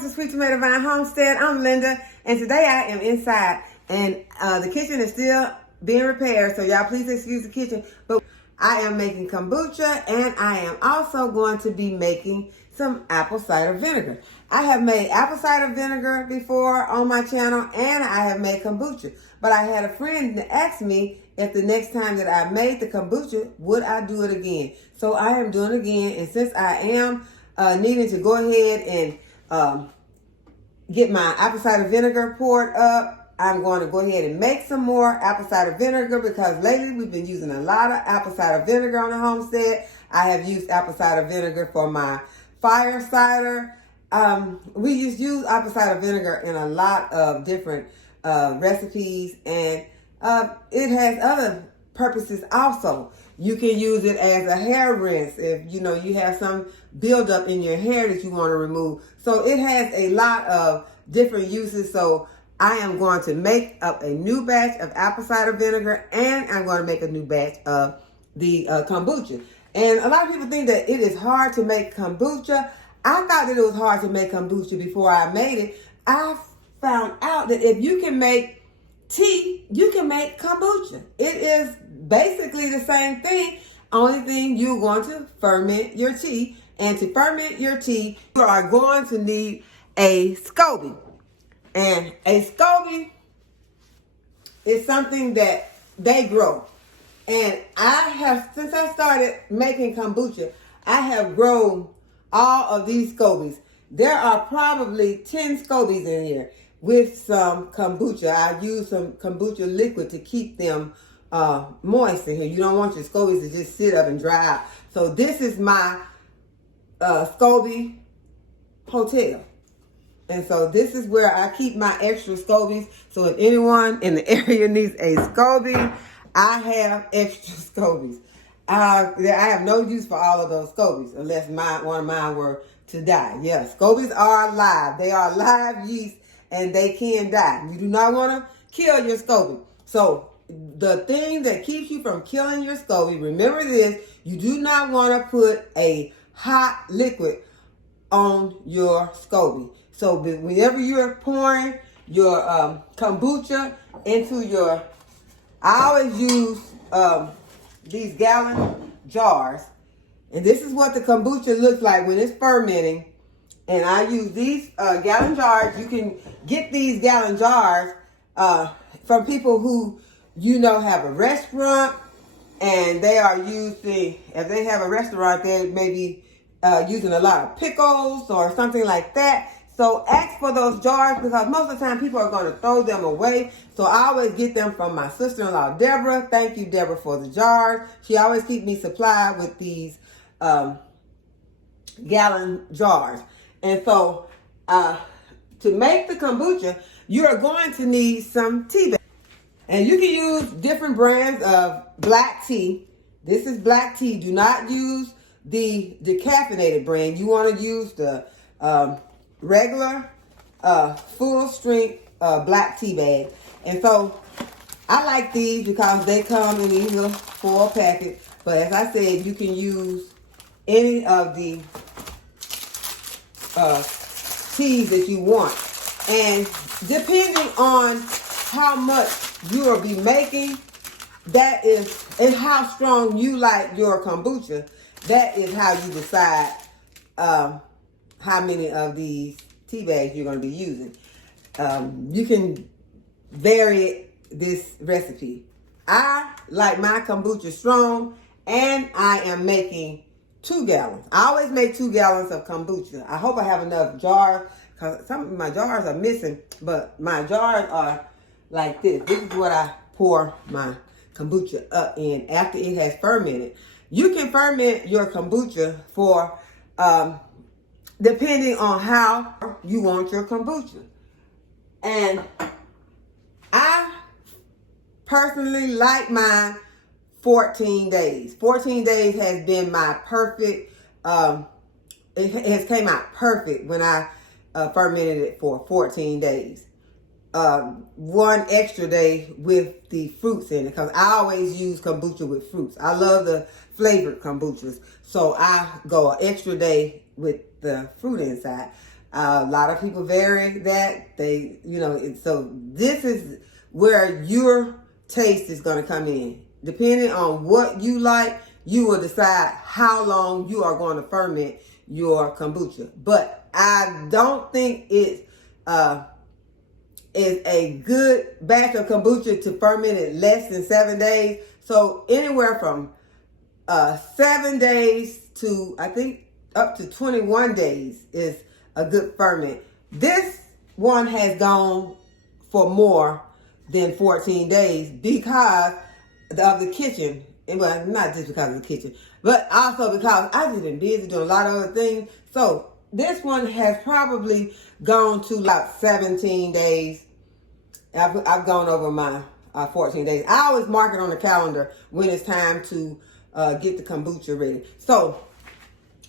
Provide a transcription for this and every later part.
welcome to Sweet Tomato Vine Homestead. I'm Linda, and today I am inside, and the kitchen is still being repaired, so y'all please excuse the kitchen, but I am making kombucha, and I am also going to be making some apple cider vinegar. I have made apple cider vinegar before on my channel, and I have made kombucha, but I had a friend that asked me if the next time that I made the kombucha, would I do it again? So I am doing it again, and since I am needing to go ahead and get my apple cider vinegar poured up, I'm going to go ahead and make some more apple cider vinegar because lately we've been using a lot of apple cider vinegar on the homestead. I have used apple cider vinegar for my fire cider. We just use apple cider vinegar in a lot of different recipes, and it has other purposes also. You can use it as a hair rinse if you have some buildup in your hair that you want to remove. So it has a lot of different uses. So I am going to make up a new batch of apple cider vinegar, and I'm going to make a new batch of the kombucha. And a lot of people think that it is hard to make kombucha. I thought that it was hard to make kombucha before I made it. I found out that if you can make tea, you can make kombucha. It is basically the same thing. Only thing, you're going to ferment your tea. And to ferment your tea, you are going to need a SCOBY. And a SCOBY is something that they grow. And since I started making kombucha, I have grown all of these SCOBYs. There are probably 10 SCOBYs in here with some kombucha. I use some kombucha liquid to keep them moist in here. You don't want your SCOBYs to just sit up and dry out. So this is my SCOBY hotel. And so this is where I keep my extra SCOBYs. So if anyone in the area needs a SCOBY, I have extra SCOBYs. I have no use for all of those SCOBYs unless one of mine were to die. Yes, SCOBYs are alive. They are live yeast and they can die. You do not want to kill your SCOBY. So the thing that keeps you from killing your SCOBY, remember this, you do not want to put a hot liquid on your SCOBY. So whenever you're pouring your kombucha into your, I always use these gallon jars. And this is what the kombucha looks like when it's fermenting. And I use these gallon jars. You can get these gallon jars from people who have a restaurant, and they are using, if they have a restaurant, they may be using a lot of pickles or something like that. So ask for those jars because most of the time people are going to throw them away. So I always get them from my sister-in-law, Deborah. Thank you, Deborah, for the jars. She always keeps me supplied with these gallon jars. And so to make the kombucha, you are going to need some tea bags. And you can use different brands of black tea. This is black tea. Do not use the decaffeinated brand. You want to use the regular full strength black tea bag. And so I like these because they come in these little foil packets. But as I said, you can use any of the teas that you want. And depending on how much you will be making, that is, and how strong you like your kombucha, that is how you decide how many of these tea bags you're going to be using. You can vary this recipe. I like my kombucha strong, and I am making 2 gallons. I always make 2 gallons of kombucha. I hope I have enough jars because some of my jars are missing, but my jars are like this. This is what I pour my kombucha up in after it has fermented. You can ferment your kombucha for depending on how you want your kombucha. And I personally like mine 14 days. 14 days has been my perfect, it has came out perfect when I fermented it for 14 days. 1 extra day with the fruits in it because I always use kombucha with fruits. I love the flavored kombuchas. So I go an extra day with the fruit inside. A lot of people vary that. So this is where your taste is going to come in. Depending on what you like, you will decide how long you are going to ferment your kombucha. But I don't think it is a good batch of kombucha to ferment it less than 7 days. So anywhere from 7 days to, I think, up to 21 days is a good ferment. This one has gone for more than 14 days because of the kitchen. And well, not just because of the kitchen, but also because I've just been busy doing a lot of other things. So this one has probably gone to like 17 days. I've gone over my 14 days. I always mark it on the calendar when it's time to get the kombucha ready. So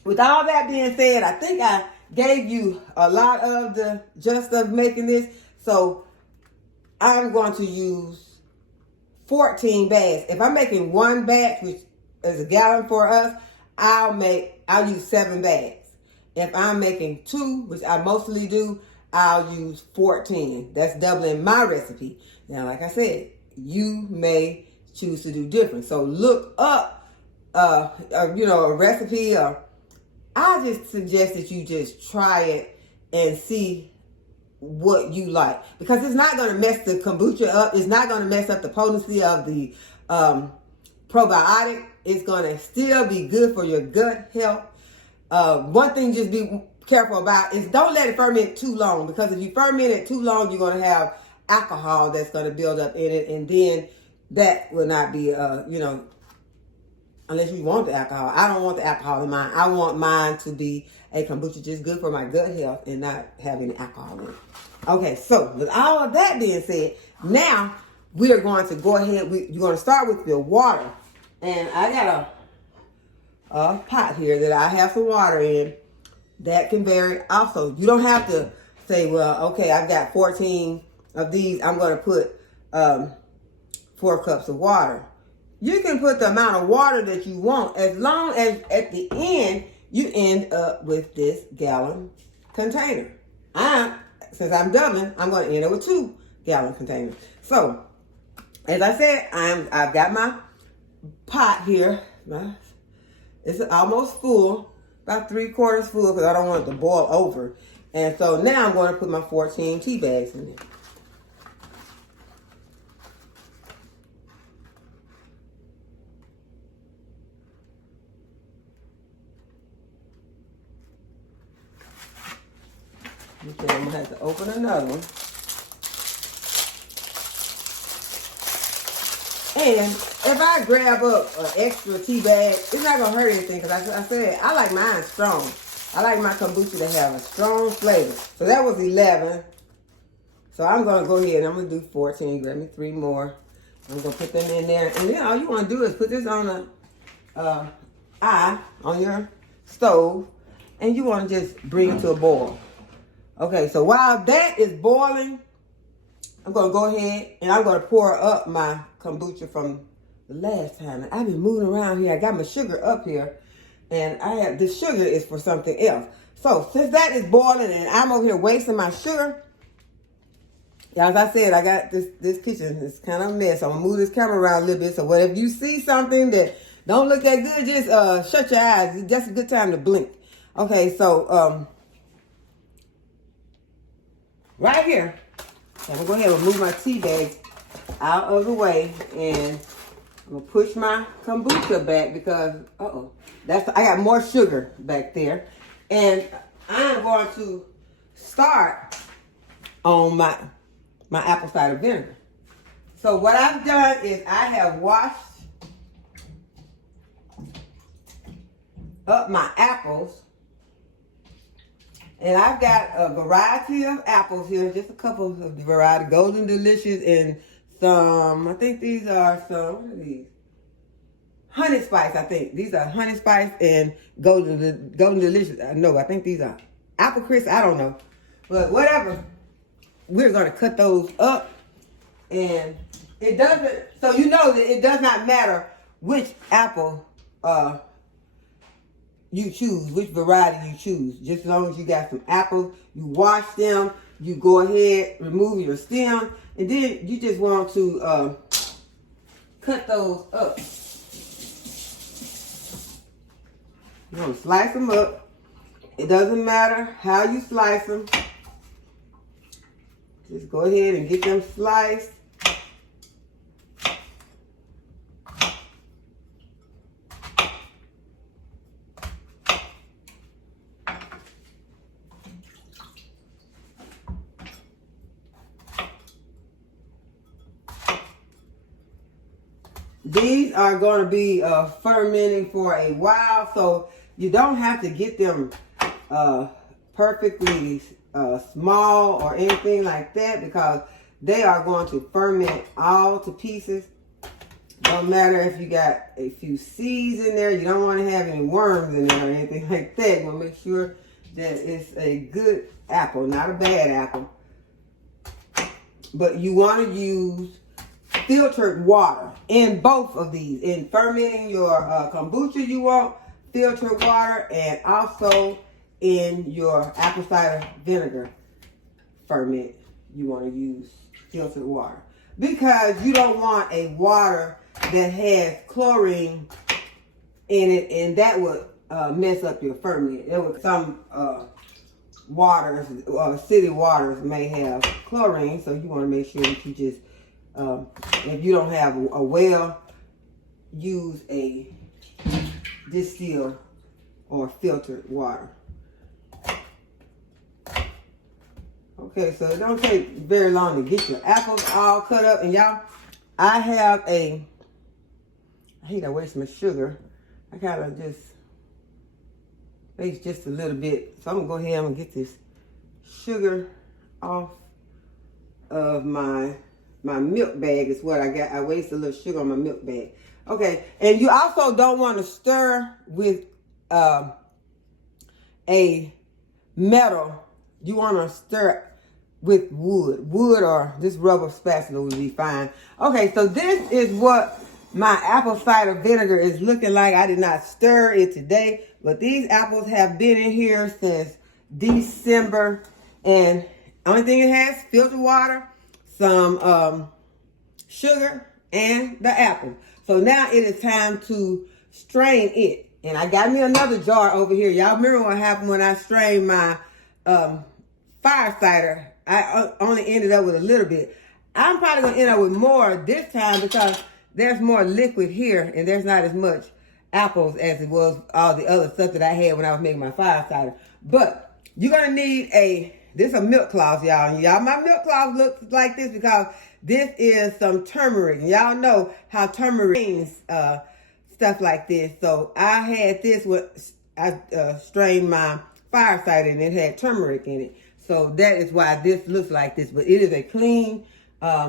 with all that being said, I think I gave you a lot of the gist of making this. So I'm going to use 14 bags. If I'm making one batch, which is a gallon for us, I'll use 7 bags. If I'm making 2, which I mostly do, I'll use 14. That's doubling my recipe. Now, like I said, you may choose to do different. So look up, a recipe. I just suggest that you just try it and see what you like, because it's not going to mess the kombucha up. It's not going to mess up the potency of the probiotic. It's going to still be good for your gut health. One thing just be careful about is don't let it ferment too long, because if you ferment it too long, you're going to have alcohol that's going to build up in it, and then that will not be, unless you want the alcohol. I don't want the alcohol in mine. I want mine to be a kombucha just good for my gut health and not have any alcohol in it. Okay, so with all of that being said, now we are going to go ahead. You're going to start with your water. And I got a pot here that I have some water in. That can vary. Also, you don't have to say, well, okay, I've got 14 of these. I'm going to put 4 cups of water. You can put the amount of water that you want, as long as at the end you end up with this gallon container. Since I'm doubling, I'm going to end up with 2 gallon containers. So, as I said, I've got my pot here. It's almost full, about 3/4 full, because I don't want it to boil over. And so now I'm going to put my 14 tea bags in there. Okay, I'm going to have to open another one. And if I grab up an extra tea bag, it's not going to hurt anything, because I said I like mine strong. I like my kombucha to have a strong flavor. So that was 11. So I'm going to go ahead and I'm going to do 14. Grab me 3 more. I'm going to put them in there. And then all you want to do is put this on on your stove. And you want to just bring it to a boil. Okay, so while that is boiling, I'm going to go ahead and I'm going to pour up my kombucha from the last time. I've been moving around here. I got my sugar up here, and this sugar is for something else. So since that is boiling and I'm over here wasting my sugar, as I said, I got this kitchen is kind of a mess. I'm going to move this camera around a little bit. So whatever you see something that don't look that good, just shut your eyes. That's a good time to blink. Okay, so right here, I'm going to go ahead and move my tea bag out of the way, and I'm going to push my kombucha back because, I got more sugar back there. And I'm going to start on my apple cider vinegar. So what I've done is I have washed up my apples. And I've got a variety of apples here, just a couple of the variety, Golden Delicious and some, I think these are some, what are these? Honey Spice, I think. These are Honey Spice and Golden Delicious. I think these are Apple Crisp, I don't know. But whatever, we're going to cut those up. And it doesn't, so you know that it does not matter which apple you choose, which variety you choose. Just as long as you got some apples, you wash them, you go ahead, remove your stem, and then you just want to cut those up. You want to slice them up. It doesn't matter how you slice them. Just go ahead and get them sliced. These are going to be fermenting for a while, so you don't have to get them perfectly small or anything like that, because they are going to ferment all to pieces. Don't matter if you got a few seeds in there. You don't want to have any worms in there or anything like that. You want to make sure that it's a good apple, not a bad apple. But you want to use filtered water in both of these. In fermenting your kombucha, you want filtered water, and also in your apple cider vinegar ferment, you want to use filtered water, because you don't want a water that has chlorine in it, and that would mess up your ferment. Some waters, city waters may have chlorine, so you want to make sure that you just, if you don't have a well, use a distilled or filtered water. Okay, so it don't take very long to get your apples all cut up. And y'all, I hate to waste my sugar. I kind of just waste just a little bit. So I'm going to go ahead and get this sugar off of my milk bag is what I got. I waste a little sugar on my milk bag. Okay, and you also don't want to stir with a metal. You want to stir with wood or this rubber spatula would be fine. Okay, so this is what my apple cider vinegar is looking like. I did not stir it today, but these apples have been in here since December, and only thing it has, filtered water, some sugar, and the apple. So now it is time to strain it. And I got me another jar over here. Y'all remember what happened when I strained my fire cider? I only ended up with a little bit. I'm probably going to end up with more this time, because there's more liquid here, and there's not as much apples as it was all the other stuff that I had when I was making my fire cider. But you're going to need this is a milk cloth, y'all. Y'all, my milk cloth looks like this because this is some turmeric. And y'all know how turmeric means stuff like this. So I had this I strained my fire cider, and it had turmeric in it. So that is why this looks like this. But it is a clean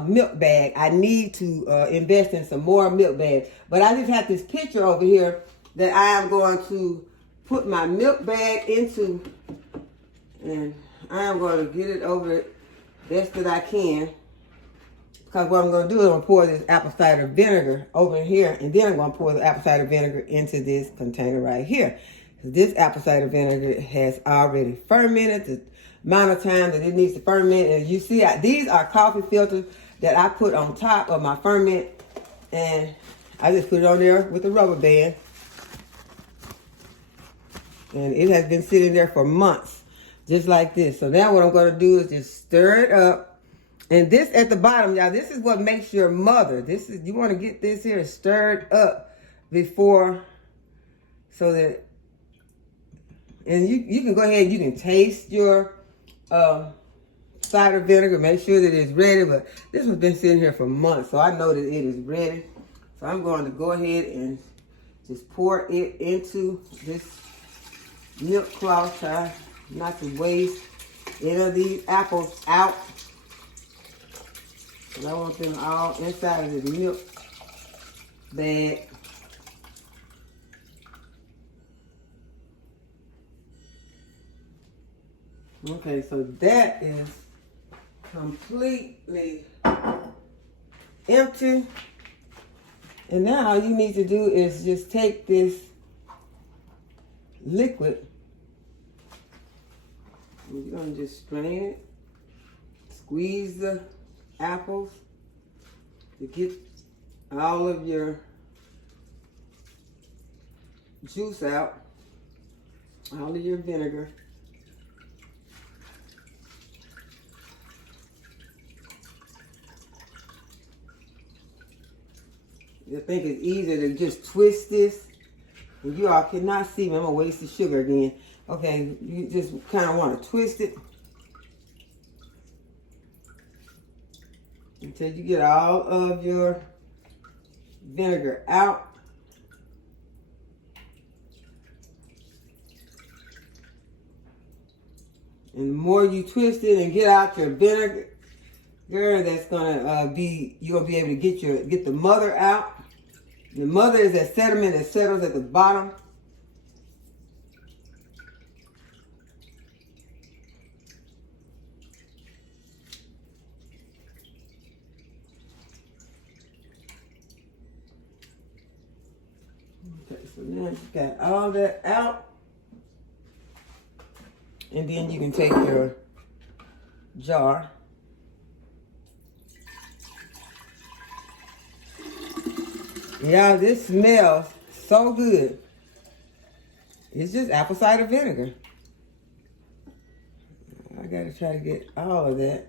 milk bag. I need to invest in some more milk bags. But I just have this picture over here that I am going to put my milk bag into. And I am going to get it over it best that I can. Because what I'm going to do is I'm going to pour this apple cider vinegar over here. And then I'm going to pour the apple cider vinegar into this container right here. This apple cider vinegar has already fermented the amount of time that it needs to ferment. And you see, these are coffee filters that I put on top of my ferment. And I just put it on there with a rubber band. And it has been sitting there for months, just like this. So now what I'm going to do is just stir it up. And this at the bottom, y'all, this is what makes your mother. You want to get this here stirred up before, so that, and you can go ahead and you can taste your cider vinegar, make sure that it's ready. But this one's been sitting here for months, so I know that it is ready. So I'm going to go ahead and just pour it into this milk cloth, try not to waste any of these apples out. And I want them all inside of the milk bag. Okay, so that is completely empty. And now all you need to do is just take this liquid. You're going to just strain it. Squeeze the apples to get all of your juice out, all of your vinegar. I think it's easier to just twist this. And you all cannot see me. I'm going to waste the sugar again. Okay, you just kind of want to twist it until you get all of your vinegar out. And the more you twist it and get out your vinegar, that's gonna be, you're gonna be able to get the mother out. The mother is that sediment that settles at the bottom. Okay, so now you got all that out. And then you can take your jar. Yeah, this smells so good. It's just apple cider vinegar. I gotta try to get all of that.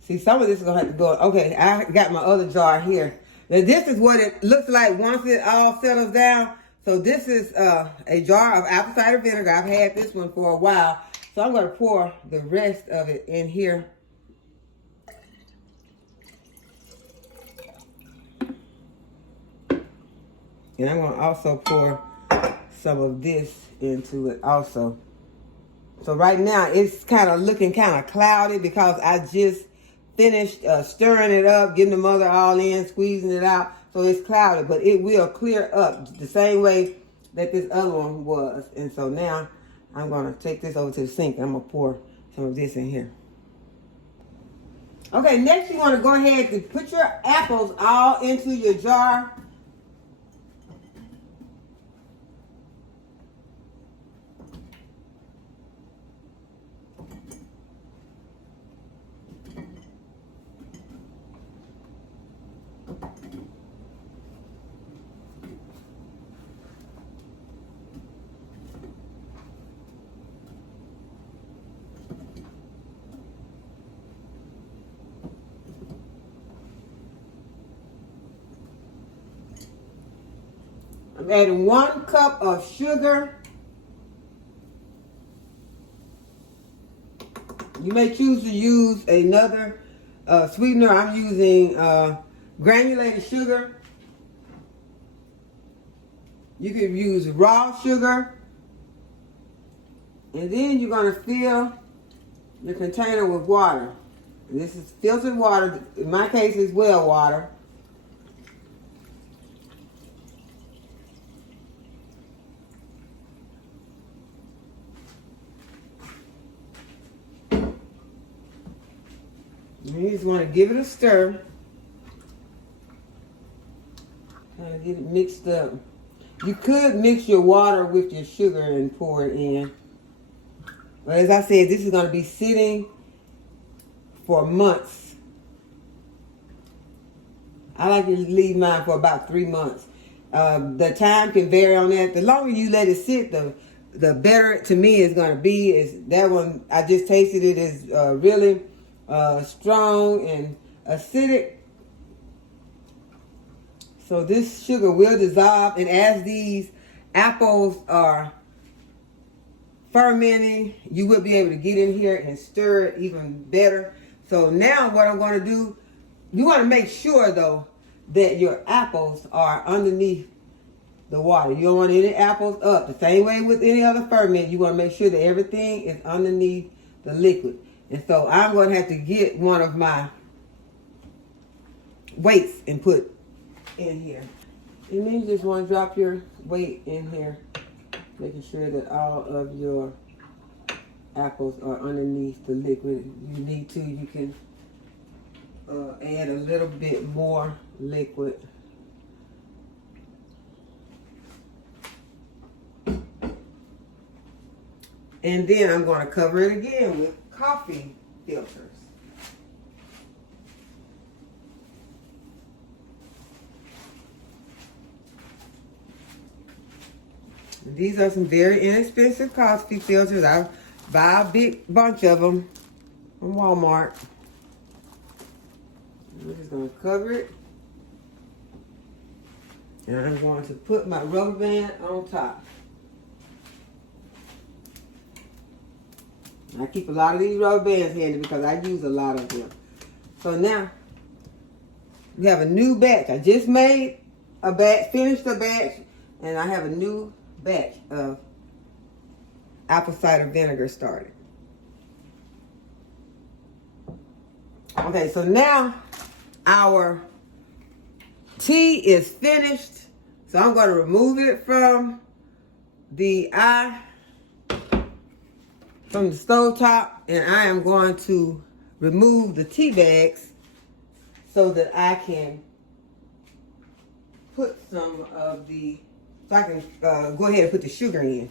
See, some of this is gonna have to go. Okay, I got my other jar here. Now this is what it looks like once it all settles down. So this is a jar of apple cider vinegar. I've had this one for a while. So I'm gonna pour the rest of it in here. And I'm going to also pour some of this into it also. So right now it's kind of looking kind of cloudy because I just finished stirring it up, getting the mother all in, squeezing it out. So it's cloudy, but it will clear up the same way that this other one was. And so now I'm going to take this over to the sink and I'm going to pour some of this in here. Okay, next you want to go ahead and put your apples all into your jar. I'm adding 1 cup of sugar. You may choose to use another sweetener. I'm using granulated sugar. You could use raw sugar. And then you're going to fill your container with water. This is filtered water. In my case, it's well water. You just want to give it a stir. Kind of get it mixed up. You could mix your water with your sugar and pour it in. But as I said, this is going to be sitting for months. I like to leave mine for about 3 months. The time can vary on that. The longer you let it sit, the better to me it's going to be. Is that one I just tasted it is really strong and acidic. So this sugar will dissolve, and as these apples are fermenting, you will be able to get in here and stir it even better. So now what I'm going to do, you want to make sure though that your apples are underneath the water. You don't want any apples up. The same way with any other ferment, you want to make sure that everything is underneath the liquid. And so I'm going to have to get one of my weights and put in here. And then you just want to drop your weight in here, making sure that all of your apples are underneath the liquid. If you need to, you can add a little bit more liquid. And then I'm going to cover it again with coffee filters. These are some very inexpensive coffee filters. I buy a big bunch of them from Walmart. I'm just going to cover it. And I'm going to put my rubber band on top. I keep a lot of these rubber bands handy because I use a lot of them. So now, we have a new batch. I just made a batch, finished a batch, and I have a new batch of apple cider vinegar started. Okay, so now our tea is finished. So I'm going to remove it from the stove top, and I am going to remove the tea bags so that I can put some of the, so I can go ahead and put the sugar in.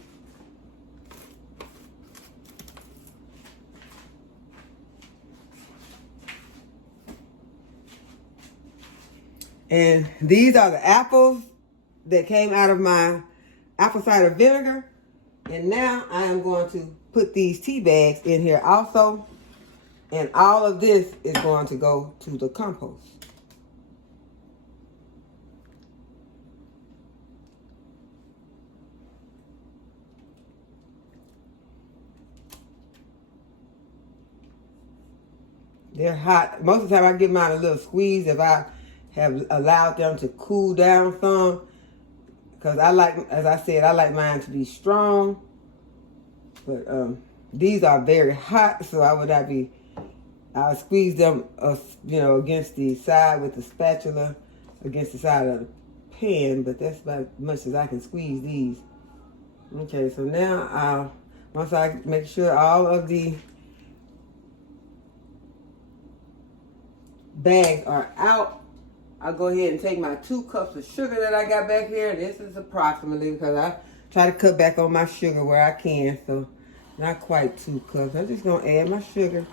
And these are the apples that came out of my apple cider vinegar. And now I am going to put these tea bags in here also. And all of this is going to go to the compost. They're hot. Most of the time I give mine a little squeeze if I have allowed them to cool down some. Because I like, as I said, I like mine to be strong. But these are very hot, so I would not be, I'll squeeze them, against the side with the spatula, against the side of the pan. But that's about as much as I can squeeze these. Okay, so now once I make sure all of the bags are out, I'll go ahead and take my 2 cups of sugar that I got back here. This is approximately, because I try to cut back on my sugar where I can, so not quite 2 cups. I'm just going to add my sugar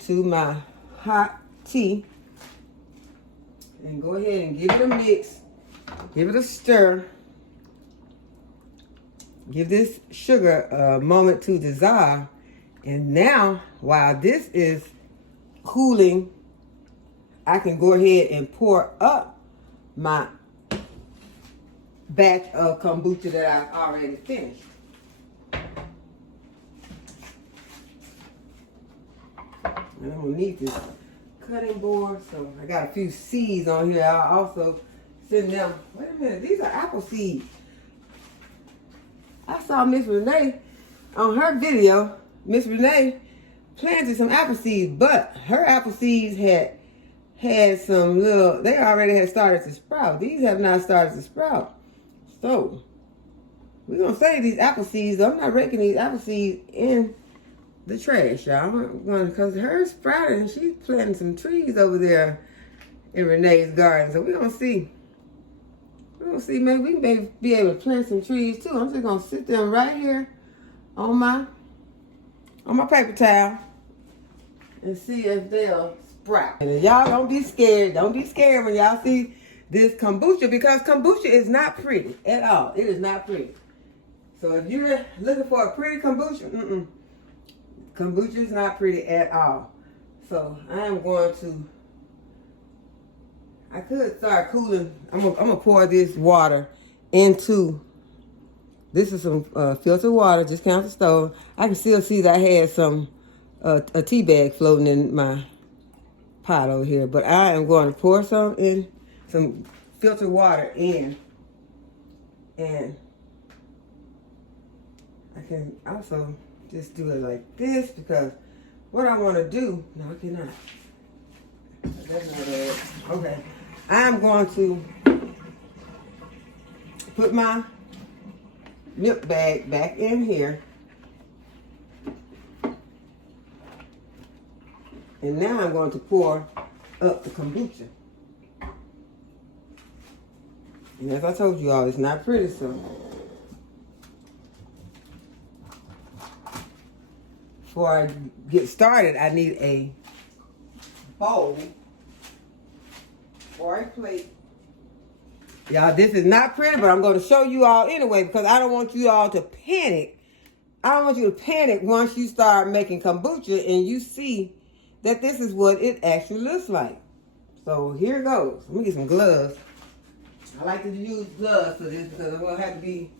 to my hot tea and go ahead and give it a mix, give it a stir, give this sugar a moment to dissolve. And now, while this is cooling, I can go ahead and pour up my batch of kombucha that I've already finished. And I'm going to need this cutting board, so I got a few seeds on here. I'll also send them. Wait a minute, these are apple seeds. I saw Miss Renee on her video. Miss Renee planted some apple seeds, but her apple seeds had some little, they already had started to sprout. These have not started to sprout. So, we're going to save these apple seeds. I'm not raking these apple seeds in the trash, y'all. I'm going to, because hers sprouted and she's planting some trees over there in Renee's garden. So, we're going to see. We're going to see, maybe we may be able to plant some trees too. I'm just going to sit them right here on my paper towel and see if they'll sprout. And y'all don't be scared. Don't be scared when y'all see this kombucha, because kombucha is not pretty at all. It is not pretty. So if you're looking for a pretty kombucha, kombucha is not pretty at all. So I am going to, I could start cooling. I'm gonna pour this water into, this is some filtered water, just came out the stove. I can still see that I had some, a tea bag floating in my pot over here. But I am going to pour some filtered water in. And I can also just do it like this, because what I want to do, no, I cannot. That's not it. Okay. I'm going to put my milk bag back in here. And now I'm going to pour up the kombucha. And as I told you all, it's not pretty, so before I get started, I need a bowl or a plate. Y'all, this is not pretty, but I'm going to show you all anyway because I don't want you all to panic. I don't want you to panic once you start making kombucha and you see that this is what it actually looks like. So here goes. Let me get some gloves. I like to use gloves for this because I'm going to have to be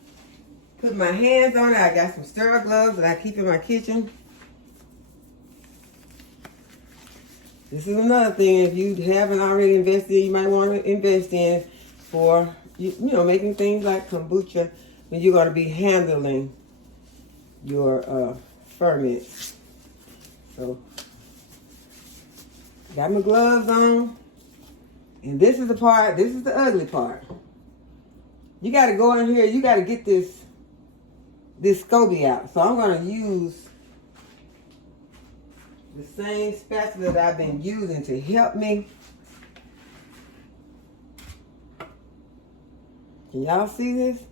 putting my hands on it. I got some sterile gloves that I keep in my kitchen. This is another thing, if you haven't already invested, you might want to invest in for, you know, making things like kombucha when you're going to be handling your ferments. So, got my gloves on. And this is the part, this is the ugly part. You got to go in here, you got to get this SCOBY out. So I'm going to use the same spatula that I've been using to help me. Can y'all see this?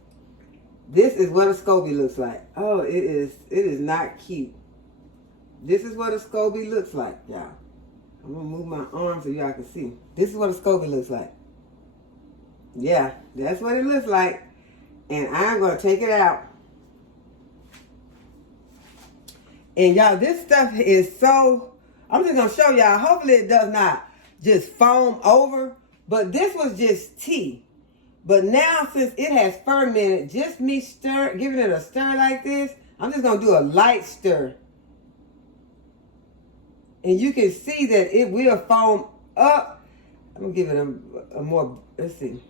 This is what a SCOBY looks like. Oh, it is not cute. This is what a SCOBY looks like, y'all. I'm gonna move my arm so y'all can see. This is what a SCOBY looks like. Yeah, that's what it looks like. And I'm gonna take it out. And y'all, this stuff is so, I'm just gonna show y'all, hopefully it does not just foam over, but this was just tea. But now since it has fermented, just me giving it a stir like this, I'm just gonna do a light stir. And you can see that it will foam up. I'm gonna give it a more, let's see.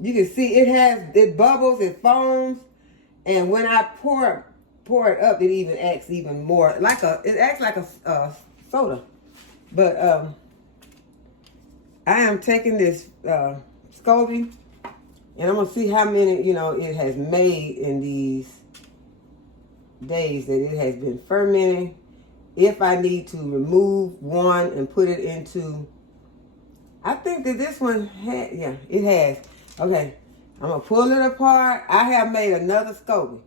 You can see it bubbles, it foams, and when I pour it up, it even acts even more it acts like a soda. But I am taking this SCOBY, and I'm gonna see how many it has made in these days that it has been fermenting. If I need to remove one and put it into, I think that this one it has. Okay, I'm gonna pull it apart. I have made another SCOBY.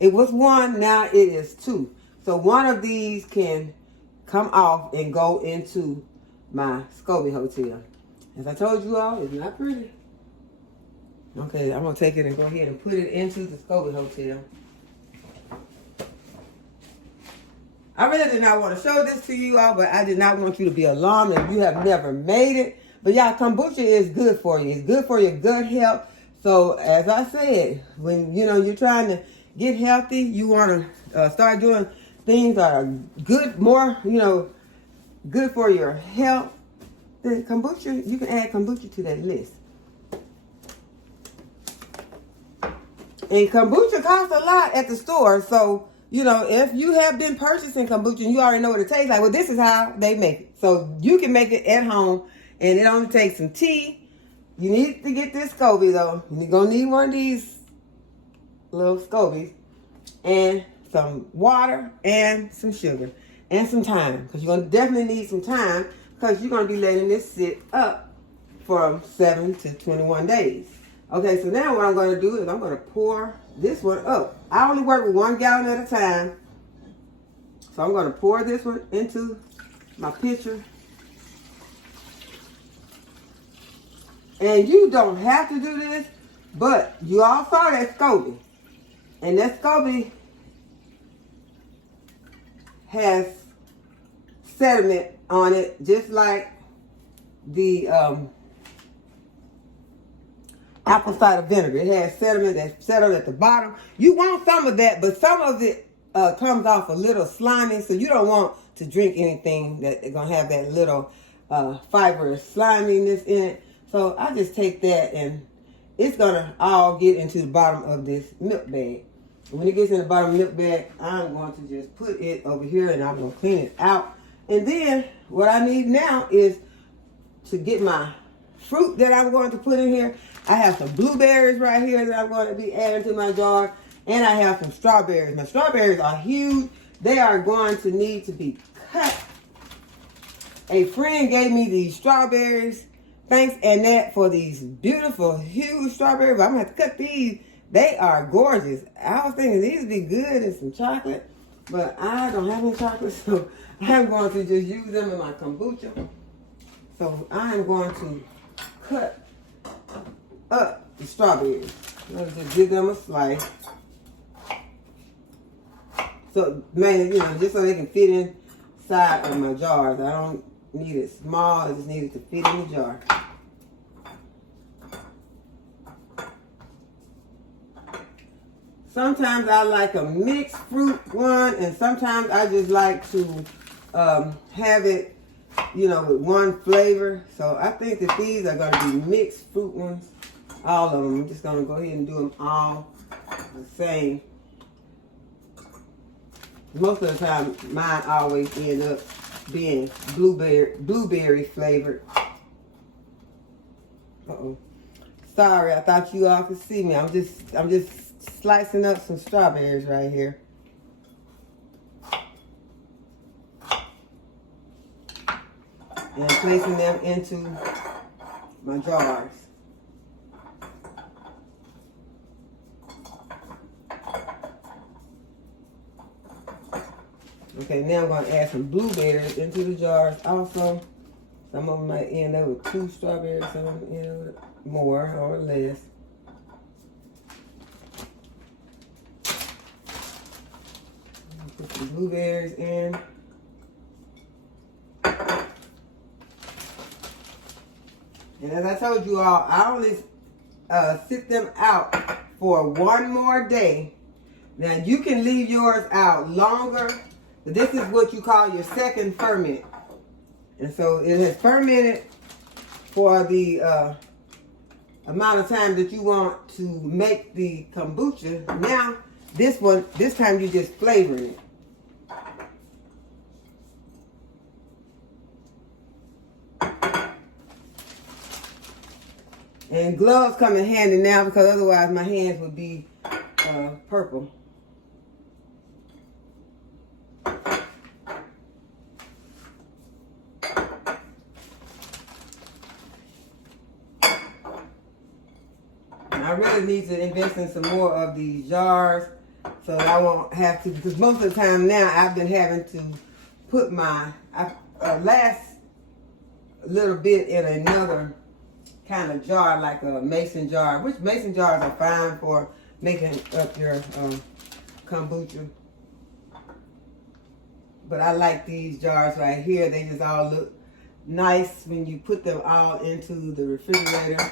It was one, now it is two. So one of these can come off and go into my SCOBY hotel. As I told you all, it's not pretty. Okay, I'm gonna take it and go ahead and put it into the SCOBY hotel. I really did not want to show this to you all, but I did not want you to be alarmed if you have never made it. But yeah, kombucha is good for you. It's good for your gut health. So as I said, when you're trying to get healthy, you want to start doing things that are good, more good for your health. Then kombucha, you can add kombucha to that list. And kombucha costs a lot at the store. So if you have been purchasing kombucha and you already know what it tastes like, well, this is how they make it. So you can make it at home. And it only takes some tea. You need to get this SCOBY though. You're going to need one of these little SCOBYs. And some water and some sugar. And some time. Because you're going to definitely need some time. Because you're going to be letting this sit up from 7 to 21 days. Okay, so now what I'm going to do is I'm going to pour this one up. I only work with 1 gallon at a time. So I'm going to pour this one into my pitcher. And you don't have to do this, but you all saw that SCOBY. And that SCOBY has sediment on it, just like the apple cider vinegar. It has sediment that's settled at the bottom. You want some of that, but some of it comes off a little slimy, so you don't want to drink anything that is going to have that little fibrous sliminess in it. So I just take that and it's going to all get into the bottom of this milk bag. And when it gets in the bottom of the milk bag, I'm going to just put it over here and I'm going to clean it out. And then what I need now is to get my fruit that I'm going to put in here. I have some blueberries right here that I'm going to be adding to my jar. And I have some strawberries. Now strawberries are huge. They are going to need to be cut. A friend gave me these strawberries thanks, Annette, for these beautiful, huge strawberries. I'm going to have to cut these. They are gorgeous. I was thinking these would be good in some chocolate, but I don't have any chocolate, so I'm going to just use them in my kombucha. So I am going to cut up the strawberries. Let's just give them a slice. So, man, just so they can fit inside of my jars. I don't need it small. I just need it to fit in the jar. Sometimes I like a mixed fruit one, and sometimes I just like to have it, with one flavor. So I think that these are going to be mixed fruit ones. All of them. I'm just going to go ahead and do them all the same. Most of the time, mine always end up being blueberry flavored. Uh-oh. Sorry, I thought you all could see me. I'm just slicing up some strawberries right here. And placing them into my jars. Okay, now I'm going to add some blueberries into the jars also. Some of them might end up with 2 strawberries, some of them end up with more or less. Put the blueberries in. And as I told you all, I only sit them out for one more day. Now you can leave yours out longer, but this is what you call your second ferment. And so it has fermented for the amount of time that you want to make the kombucha. Now this time you're just flavoring it. And gloves come in handy now because otherwise my hands would be purple. I really need to invest in some more of these jars so that I won't have to, because most of the time now I've been having to put my last little bit in another kind of jar, like a mason jar, which mason jars are fine for making up your kombucha. But I like these jars right here. They just all look nice when you put them all into the refrigerator.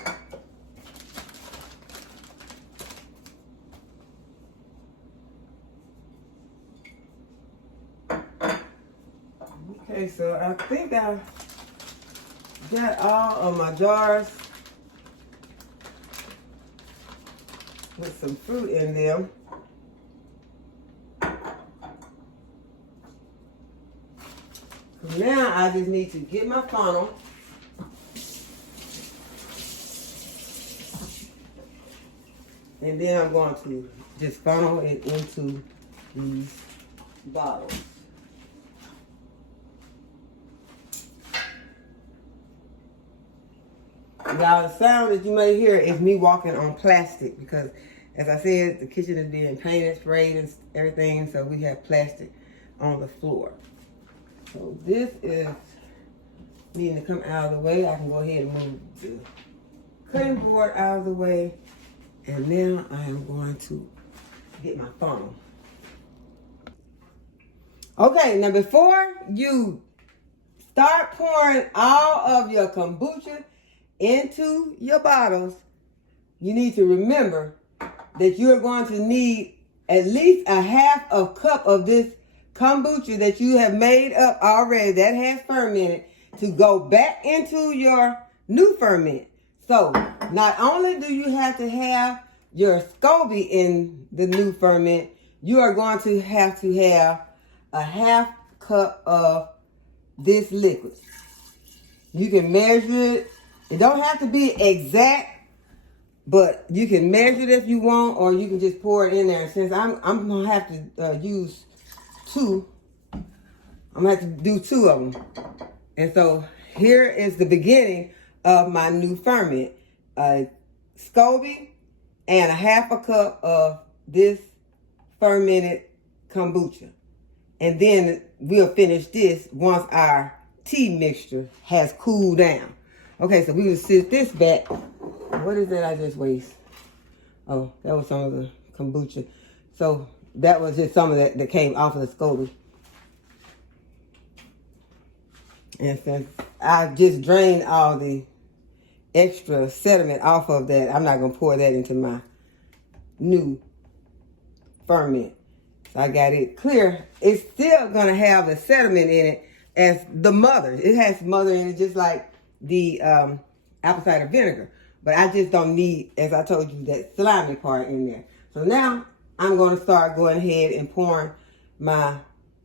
Okay, so I think I got all of my jars with some fruit in them. So now I just need to get my funnel. And then I'm going to just funnel it into these bottles. Now the sound that you may hear is me walking on plastic because, as I said, the kitchen is being painted, sprayed, and everything, so we have plastic on the floor. So this is needing to come out of the way. I can go ahead and move the cutting board out of the way, and now I am going to get my funnel. Okay, now before you start pouring all of your kombucha into your bottles, you need to remember that you're going to need at least a half a cup of this kombucha that you have made up already that has fermented to go back into your new ferment. So not only do you have to have your SCOBY in the new ferment, you are going to have a half cup of this liquid. You can measure it. It don't have to be exact, but you can measure it if you want, or you can just pour it in there. And since I'm gonna have to use 2, I'm gonna have to do 2 of them. And so here is the beginning of my new ferment, SCOBY, and a half a cup of this fermented kombucha. And then we'll finish this once our tea mixture has cooled down. Okay, so we will sit this back. What is that I just waste? Oh, that was some of the kombucha. So that was just some of that came off of the SCOBY. And since I just drained all the extra sediment off of that, I'm not going to pour that into my new ferment. So I got it clear. It's still going to have the sediment in it as the mother. It has mother in it just like the apple cider vinegar. But I just don't need, as I told you, that slimy part in there. So now I'm going to start going ahead and pouring my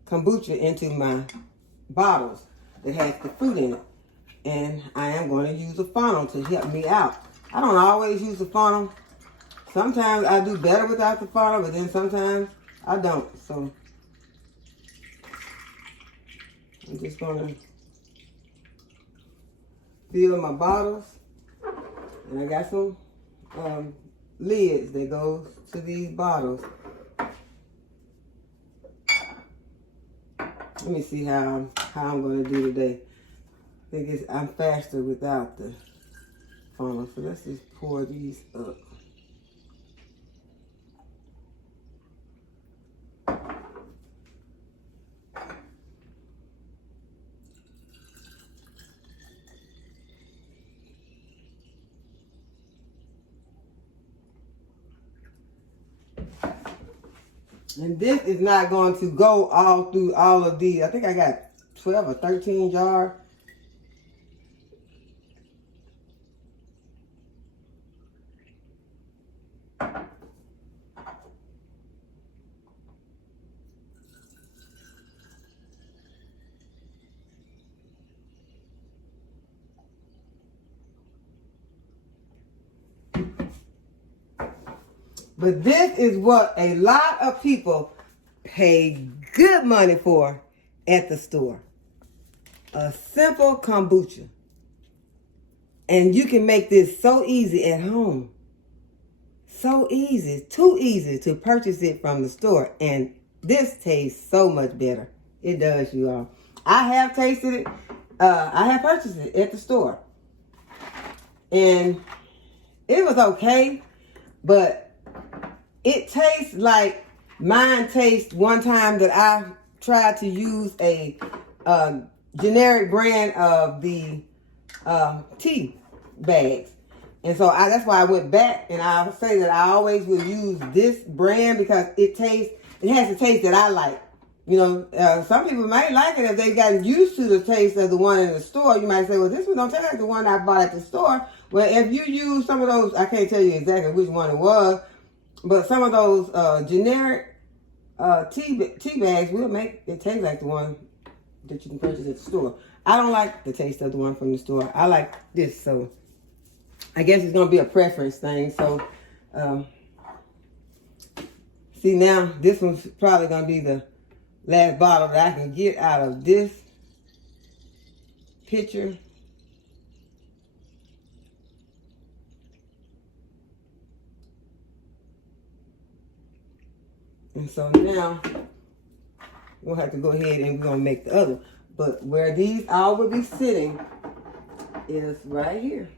kombucha into my bottles that has the fruit in it. And I am going to use a funnel to help me out. I don't always use a funnel. Sometimes I do better without the funnel, but then sometimes I don't. So I'm just going to fill my bottles. And I got some lids that goes to these bottles. Let me see how I'm going to do today. I think I'm faster without the funnel. So let's just pour these up. And this is not going to go all through all of these. I think I got 12 or 13 jars. But this is what a lot of people pay good money for at the store. A simple kombucha. And you can make this so easy at home. So easy, too easy to purchase it from the store. And this tastes so much better. It does, you all. I have tasted it. I have purchased it at the store. And it was okay, but it tastes like mine tastes one time that I tried to use a generic brand of the tea bags. And so that's why I went back, and I'll say that I always will use this brand because it has the taste that I like. You know, some people might like it if they've gotten used to the taste of the one in the store. You might say, well, this one don't taste like the one I bought at the store. Well, if you use some of those, I can't tell you exactly which one it was, but some of those generic tea bags will make it taste like the one that you can purchase at the store. I don't like the taste of the one from the store. I like this, so I guess it's going to be a preference thing. So, see now, this one's probably going to be the last bottle that I can get out of this pitcher. And so now, we'll have to go ahead and we're going to make the other. But where these all will be sitting is right here.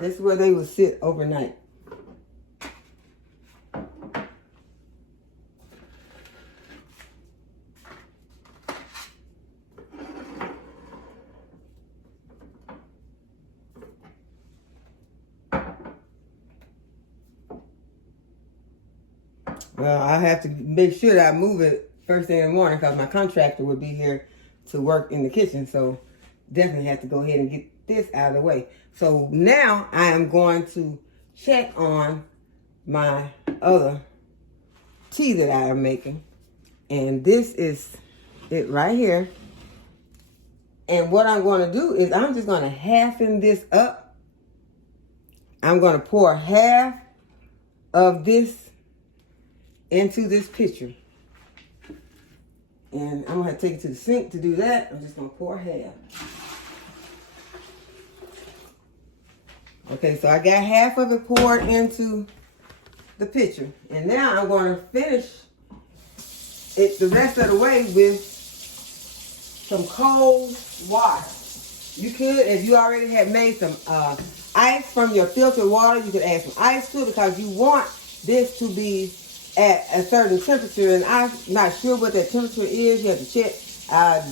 This is where they will sit overnight. Well, I have to make sure that I move it first thing in the morning because my contractor will be here to work in the kitchen. So definitely have to go ahead and get this out of the way. So now I am going to check on my other tea that I am making. And this is it right here. And what I'm going to do is I'm just going to halfen this up. I'm going to pour half of this into this pitcher. And I'm gonna have to take it to the sink to do that. I'm just gonna pour half. Okay, so I got half of it poured into the pitcher. And now I'm gonna finish it the rest of the way with some cold water. You could, if you already had made some ice from your filtered water, you could add some ice to it because you want this to be at a certain temperature. And I'm not sure what that temperature is. You have to check. I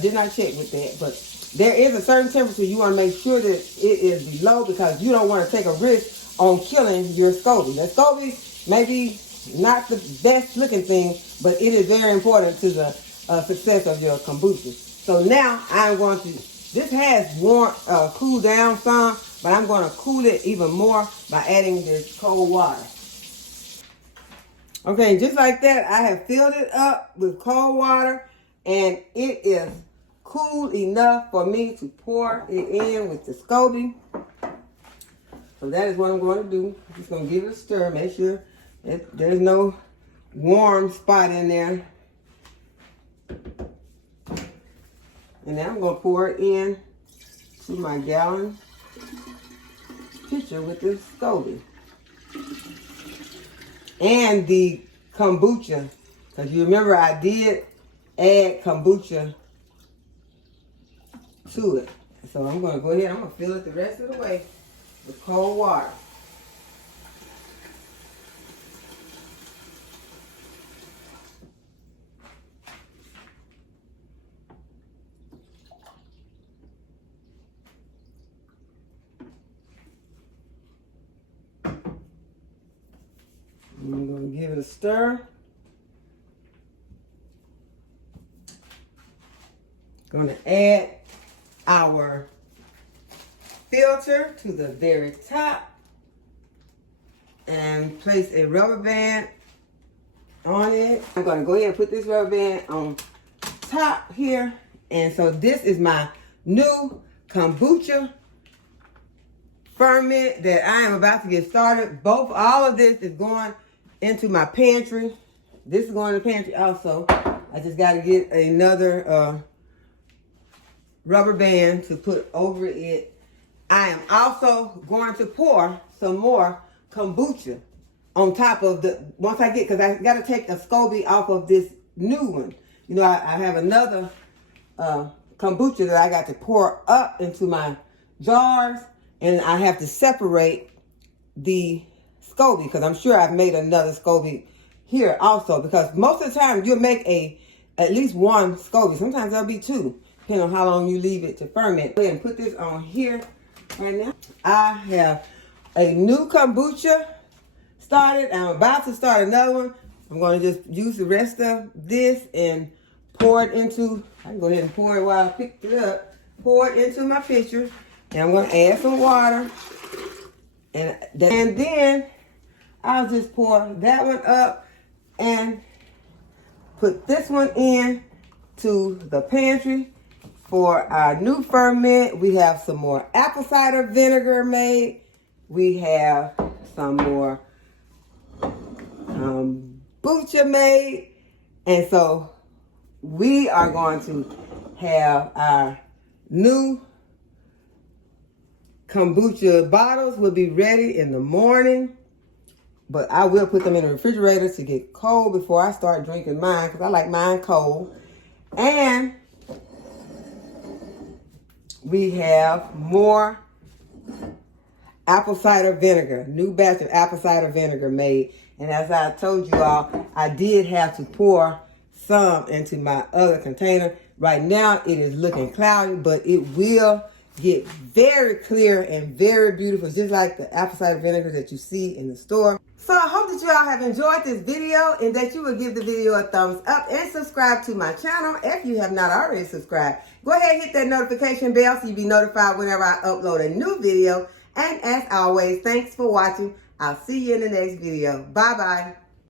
did not check with that, but there is a certain temperature you want to make sure that it is below because you don't want to take a risk on killing your SCOBY. The SCOBY may be not the best looking thing, but it is very important to the success of your kombucha. So now I'm going to, this has cooled down some, but I'm going to cool it even more by adding this cold water. Okay, just like that, I have filled it up with cold water, and it is cool enough for me to pour it in with the SCOBY. So that is what I'm going to do. I'm just going to give it a stir, make sure that there's no warm spot in there. And now I'm going to pour it in to my gallon pitcher with the SCOBY. And the kombucha. Because you remember I did add kombucha to it. So I'm going to go ahead, I'm going to fill it the rest of the way with cold water. I'm going to give it a stir. Going to add our filter to the very top and place a rubber band on it. I'm going to go ahead and put this rubber band on top here. And so this is my new kombucha ferment that I am about to get started. All of this is going into my pantry. This is going to the pantry also. I just got to get another rubber band to put over it. I am also going to pour some more kombucha on top of once I get, because I got to take the SCOBY off of this new one. You know, I have another kombucha that I got to pour up into my jars, and I have to separate the SCOBY because I'm sure I've made another SCOBY here also, because most of the time you'll make at least one SCOBY. Sometimes there'll be two, depending on how long you leave it to ferment. Go ahead and put this on here right now. I have a new kombucha started. I'm about to start another one. I'm going to just use the rest of this and pour it into, I can go ahead and pour it while I picked it up. Pour it into my pitcher. And I'm going to add some water. And then I'll just pour that one up and put this one in to the pantry. For our new ferment, we have some more apple cider vinegar made. We have some more kombucha made. And so we are going to have our new kombucha bottles will be ready in the morning. But I will put them in the refrigerator to get cold before I start drinking mine, because I like mine cold. And we have more apple cider vinegar, new batch of apple cider vinegar made. And as I told you all, I did have to pour some into my other container. Right now it is looking cloudy, but it will get very clear and very beautiful, just like the apple cider vinegar that you see in the store. So I hope that you all have enjoyed this video and that you will give the video a thumbs up and subscribe to my channel if you have not already subscribed. Go ahead and hit that notification bell so you'll be notified whenever I upload a new video. And as always, thanks for watching. I'll see you in the next video. Bye-bye.